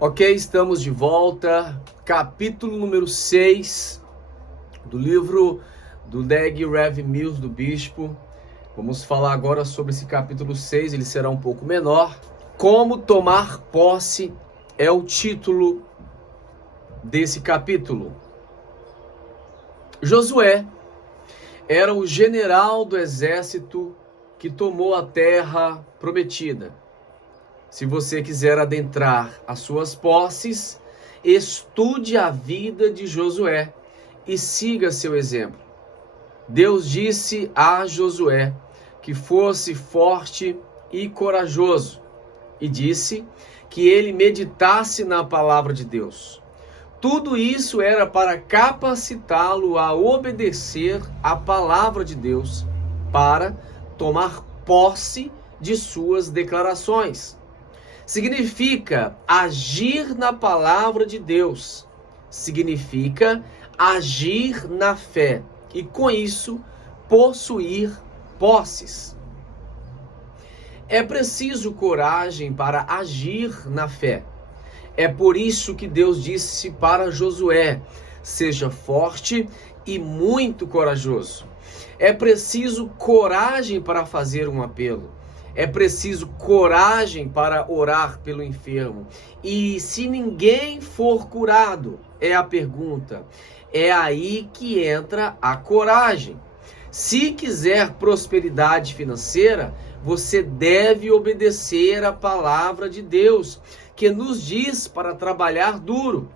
Ok, estamos de volta, capítulo número 6 do livro do Dag Rev Mills do Bispo. Vamos falar agora sobre esse capítulo 6, ele será um pouco menor. Como tomar posse é o título desse capítulo. Josué era o general do exército que tomou a terra prometida. Se você quiser adentrar as suas posses, estude a vida de Josué e siga seu exemplo. Deus disse a Josué que fosse forte e corajoso e disse que ele meditasse na palavra de Deus. Tudo isso era para capacitá-lo a obedecer a palavra de Deus, para tomar posse de suas declarações. Significa agir na palavra de Deus, significa agir na fé e com isso possuir posses. É preciso coragem para agir na fé. É por isso que Deus disse para Josué: seja forte e muito corajoso. É preciso coragem para fazer um apelo. É preciso coragem para orar pelo enfermo. E se ninguém for curado, é a pergunta. É aí que entra a coragem. Se quiser prosperidade financeira, você deve obedecer a palavra de Deus, que nos diz para trabalhar duro.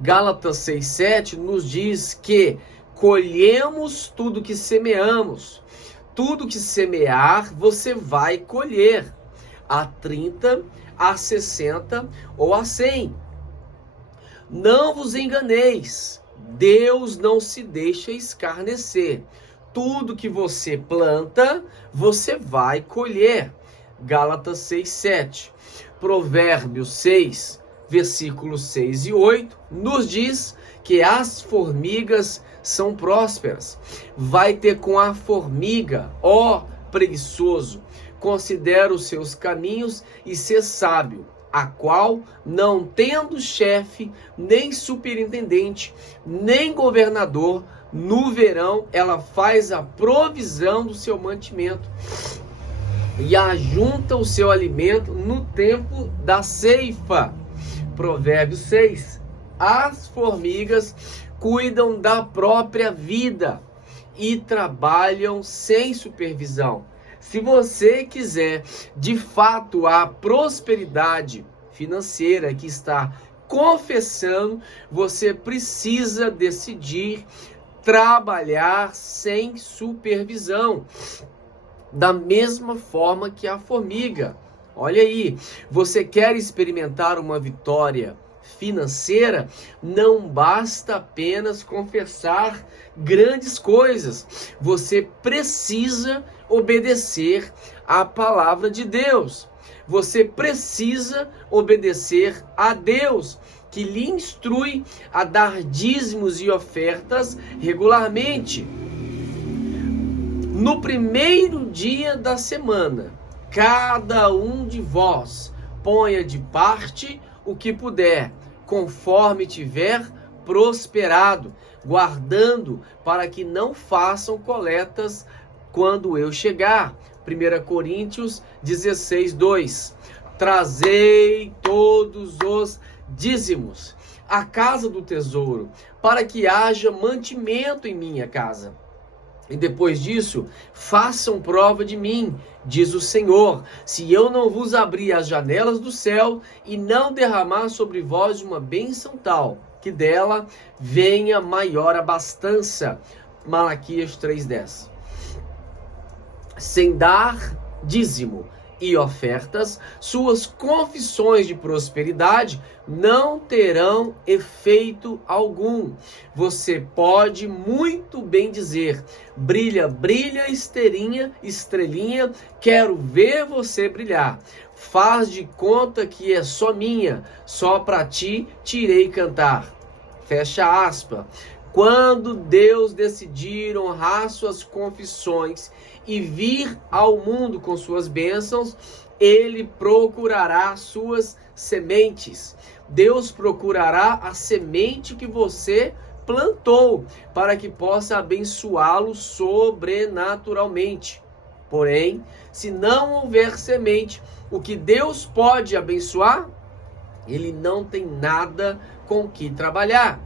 Gálatas 6:7 nos diz que colhemos tudo que semeamos. Tudo que semear, você vai colher, a 30, a 60 ou a 100. Não vos enganeis, Deus não se deixa escarnecer. Tudo que você planta, você vai colher. Gálatas 6:7. Provérbios 6, versículos 6 e 8, nos diz que as formigas são prósperas. Vai ter com a formiga, ó preguiçoso, considera os seus caminhos e ser sábio, a qual, não tendo chefe, nem superintendente, nem governador, no verão ela faz a provisão do seu mantimento e ajunta o seu alimento no tempo da ceifa. Provérbios 6. As formigas cuidam da própria vida e trabalham sem supervisão. Se você quiser de fato a prosperidade financeira que está confessando, você precisa decidir trabalhar sem supervisão. Da mesma forma que a formiga. Olha aí, você quer experimentar uma vitória financeira? Não basta apenas confessar grandes coisas. Você precisa obedecer à palavra de Deus. Você precisa obedecer a Deus, que lhe instrui a dar dízimos e ofertas regularmente. No primeiro dia da semana, cada um de vós ponha de parte o que puder, conforme tiver prosperado, guardando para que não façam coletas quando eu chegar. 1 Coríntios 16:2. Trazei todos os dízimos à casa do tesouro, para que haja mantimento em minha casa. E depois disso, façam prova de mim, diz o Senhor, se eu não vos abrir as janelas do céu e não derramar sobre vós uma bênção tal, que dela venha maior abastança. Malaquias 3:10. Sem dar dízimo e ofertas, suas confissões de prosperidade não terão efeito algum. Você pode muito bem dizer: brilha, brilha, estrelinha, quero ver você brilhar. Faz de conta que é só minha, só para ti tirei cantar. Fecha aspas. Quando Deus decidir honrar suas confissões e vir ao mundo com suas bênçãos, Ele procurará suas sementes. Deus procurará a semente que você plantou, para que possa abençoá-lo sobrenaturalmente. Porém, se não houver semente, o que Deus pode abençoar, ele não tem nada com que trabalhar.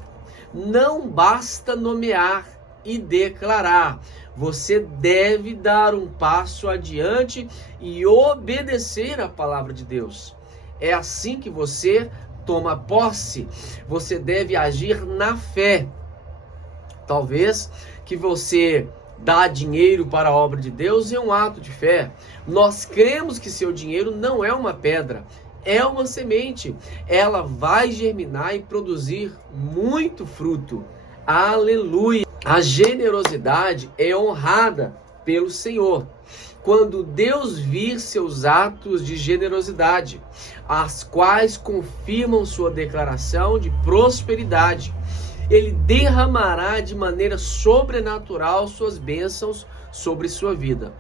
Não basta nomear e declarar. Você deve dar um passo adiante e obedecer à palavra de Deus. É assim que você toma posse. Você deve agir na fé. Talvez que você dá dinheiro para a obra de Deus é um ato de fé. Nós cremos que seu dinheiro não é uma pedra, é uma semente. Ela vai germinar e produzir muito fruto. Aleluia! A generosidade é honrada pelo Senhor quando Deus vir seus atos de generosidade, as quais confirmam sua declaração de prosperidade. Ele derramará de maneira sobrenatural suas bênçãos sobre sua vida.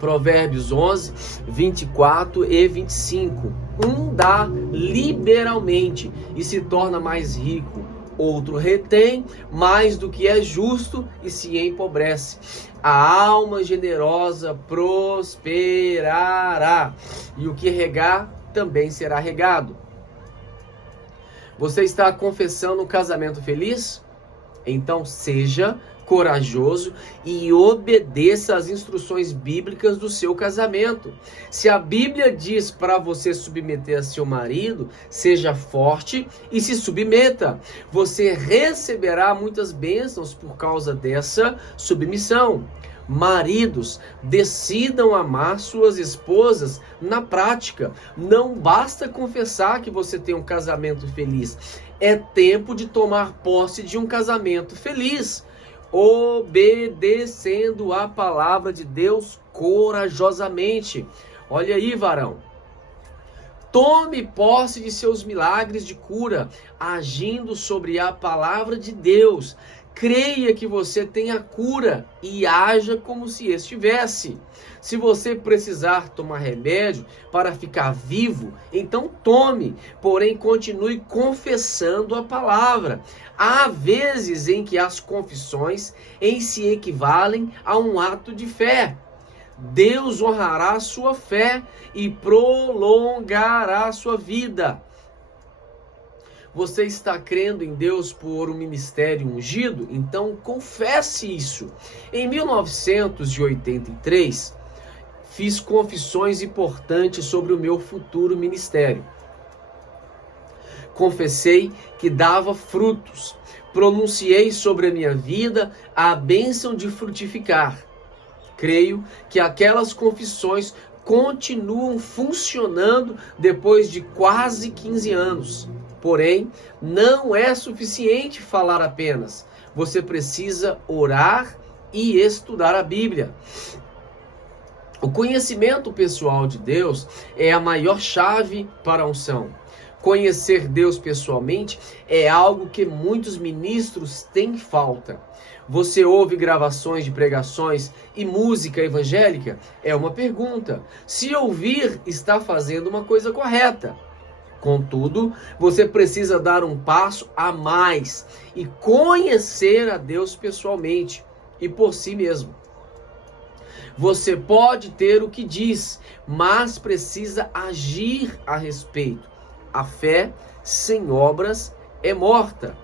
Provérbios 11, 24 e 25. Um dá liberalmente e se torna mais rico. Outro retém mais do que é justo e se empobrece. A alma generosa prosperará, e o que regar também será regado. Você está confessando um casamento feliz? Então seja corajoso e obedeça às instruções bíblicas do seu casamento. Se a Bíblia diz para você submeter a seu marido, seja forte e se submeta. Você receberá muitas bênçãos por causa dessa submissão. Maridos, decidam amar suas esposas na prática. Não basta confessar que você tem um casamento feliz. É tempo de tomar posse de um casamento feliz, obedecendo a palavra de Deus corajosamente. Olha aí, varão. Tome posse de seus milagres de cura, agindo sobre a palavra de Deus. Creia que você tem a cura e haja como se estivesse. Se você precisar tomar remédio para ficar vivo, então tome, porém continue confessando a palavra. Há vezes em que as confissões se equivalem a um ato de fé. Deus honrará a sua fé e prolongará a sua vida. Você está crendo em Deus por um ministério ungido? Então confesse isso. Em 1983, fiz confissões importantes sobre o meu futuro ministério. Confessei que dava frutos. Pronunciei sobre a minha vida a bênção de frutificar. Creio que aquelas confissões continuam funcionando depois de quase 15 anos. Porém, não é suficiente falar apenas. Você precisa orar e estudar a Bíblia. O conhecimento pessoal de Deus é a maior chave para a unção. Conhecer Deus pessoalmente é algo que muitos ministros têm falta. Você ouve gravações de pregações e música evangélica? É uma pergunta. Se ouvir, está fazendo uma coisa correta. Contudo, você precisa dar um passo a mais e conhecer a Deus pessoalmente e por si mesmo. Você pode ter o que diz, mas precisa agir a respeito. A fé sem obras é morta.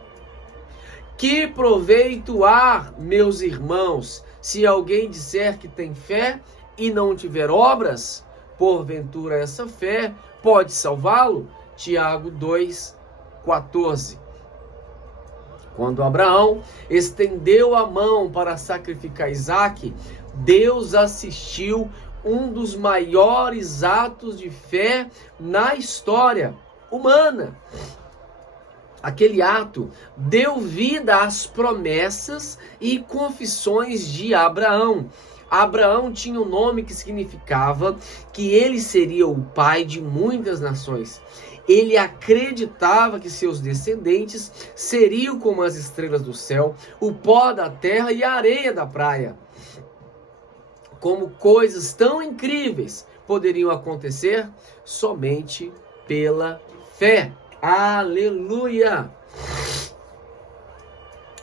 Que proveito há, meus irmãos, se alguém disser que tem fé e não tiver obras? Porventura essa fé pode salvá-lo? Tiago 2,14. Quando Abraão estendeu a mão para sacrificar Isaque, Deus assistiu um dos maiores atos de fé na história humana. Aquele ato deu vida às promessas e confissões de Abraão. Abraão tinha um nome que significava que ele seria o pai de muitas nações. Ele acreditava que seus descendentes seriam como as estrelas do céu, o pó da terra e a areia da praia. Como coisas tão incríveis, poderiam acontecer? Somente pela fé. Aleluia!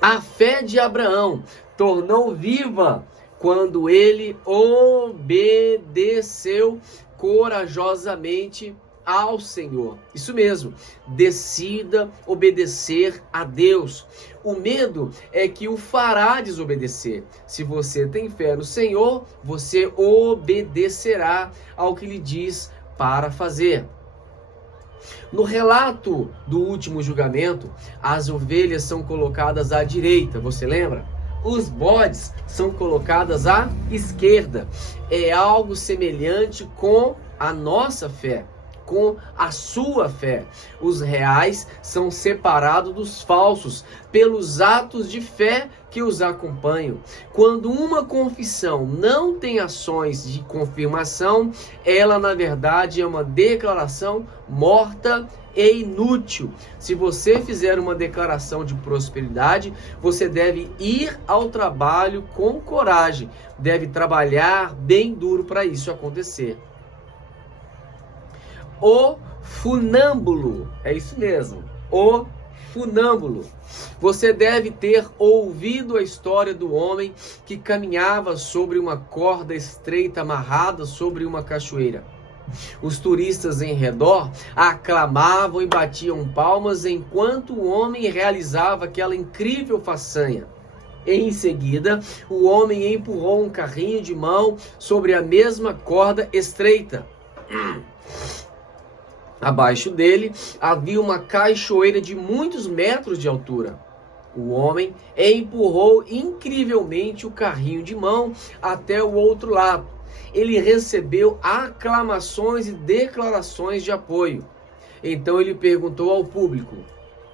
A fé de Abraão tornou viva quando ele obedeceu corajosamente ao Senhor. Isso mesmo, decida obedecer a Deus. O medo é que o fará desobedecer. Se você tem fé no Senhor, você obedecerá ao que lhe diz para fazer. No relato do último julgamento, as ovelhas são colocadas à direita, você lembra? Os bodes são colocados à esquerda. É algo semelhante com a nossa fé, com a sua fé. Os reais são separados dos falsos pelos atos de fé que os acompanham. Quando uma confissão não tem ações de confirmação, ela na verdade é uma declaração morta e inútil. Se você fizer uma declaração de prosperidade, você deve ir ao trabalho com coragem, deve trabalhar bem duro para isso acontecer. O funâmbulo, é isso mesmo, o funâmbulo. Você deve ter ouvido a história do homem que caminhava sobre uma corda estreita amarrada sobre uma cachoeira. Os turistas em redor aclamavam e batiam palmas enquanto o homem realizava aquela incrível façanha. Em seguida, o homem empurrou um carrinho de mão sobre a mesma corda estreita. Abaixo dele havia uma cachoeira de muitos metros de altura. O homem empurrou incrivelmente o carrinho de mão até o outro lado. Ele recebeu aclamações e declarações de apoio. Então ele perguntou ao público: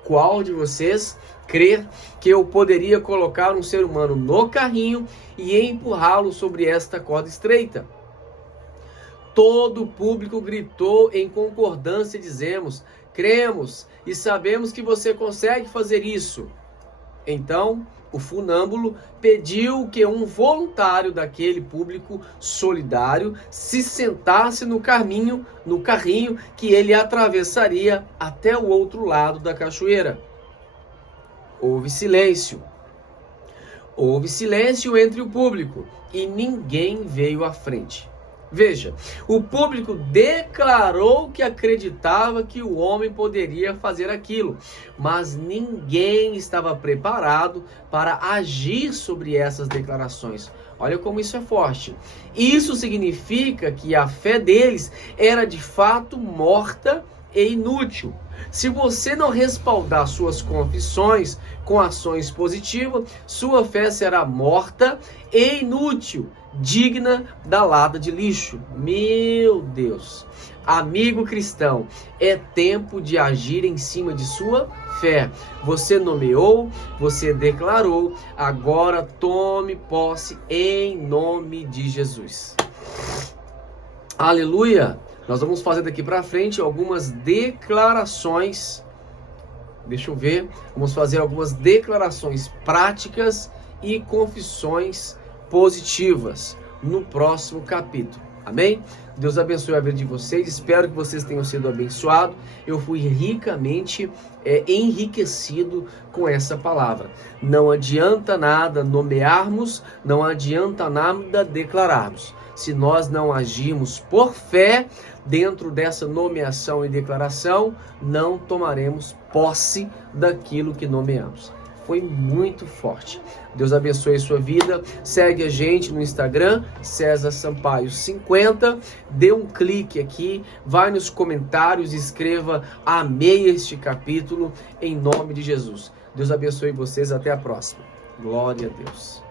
qual de vocês crê que eu poderia colocar um ser humano no carrinho e empurrá-lo sobre esta corda estreita? Todo o público gritou em concordância, dizemos: cremos e sabemos que você consegue fazer isso. Então, o funâmbulo pediu que um voluntário daquele público solidário se sentasse no carrinho que ele atravessaria até o outro lado da cachoeira. Houve silêncio. Houve silêncio entre o público e ninguém veio à frente. Veja, o público declarou que acreditava que o homem poderia fazer aquilo, mas ninguém estava preparado para agir sobre essas declarações. Olha como isso é forte. Isso significa que a fé deles era de fato morta e inútil. Se você não respaldar suas confissões com ações positivas, sua fé será morta e inútil, digna da lata de lixo. Meu Deus! Amigo cristão, é tempo de agir em cima de sua fé. Você nomeou, você declarou, agora tome posse em nome de Jesus. Aleluia! Nós vamos fazer daqui para frente algumas declarações. Deixa eu ver. Vamos fazer algumas declarações práticas e confissões positivas no próximo capítulo. Amém? Deus abençoe a vida de vocês. Espero que vocês tenham sido abençoados. Eu fui ricamente enriquecido com essa palavra. Não adianta nada nomearmos, não adianta nada declararmos. Se nós não agirmos por fé dentro dessa nomeação e declaração, não tomaremos posse daquilo que nomeamos. Foi muito forte. Deus abençoe a sua vida. Segue a gente no Instagram, César Sampaio 50. Dê um clique aqui, vai nos comentários, escreva amei este capítulo, em nome de Jesus. Deus abençoe vocês, até a próxima. Glória a Deus.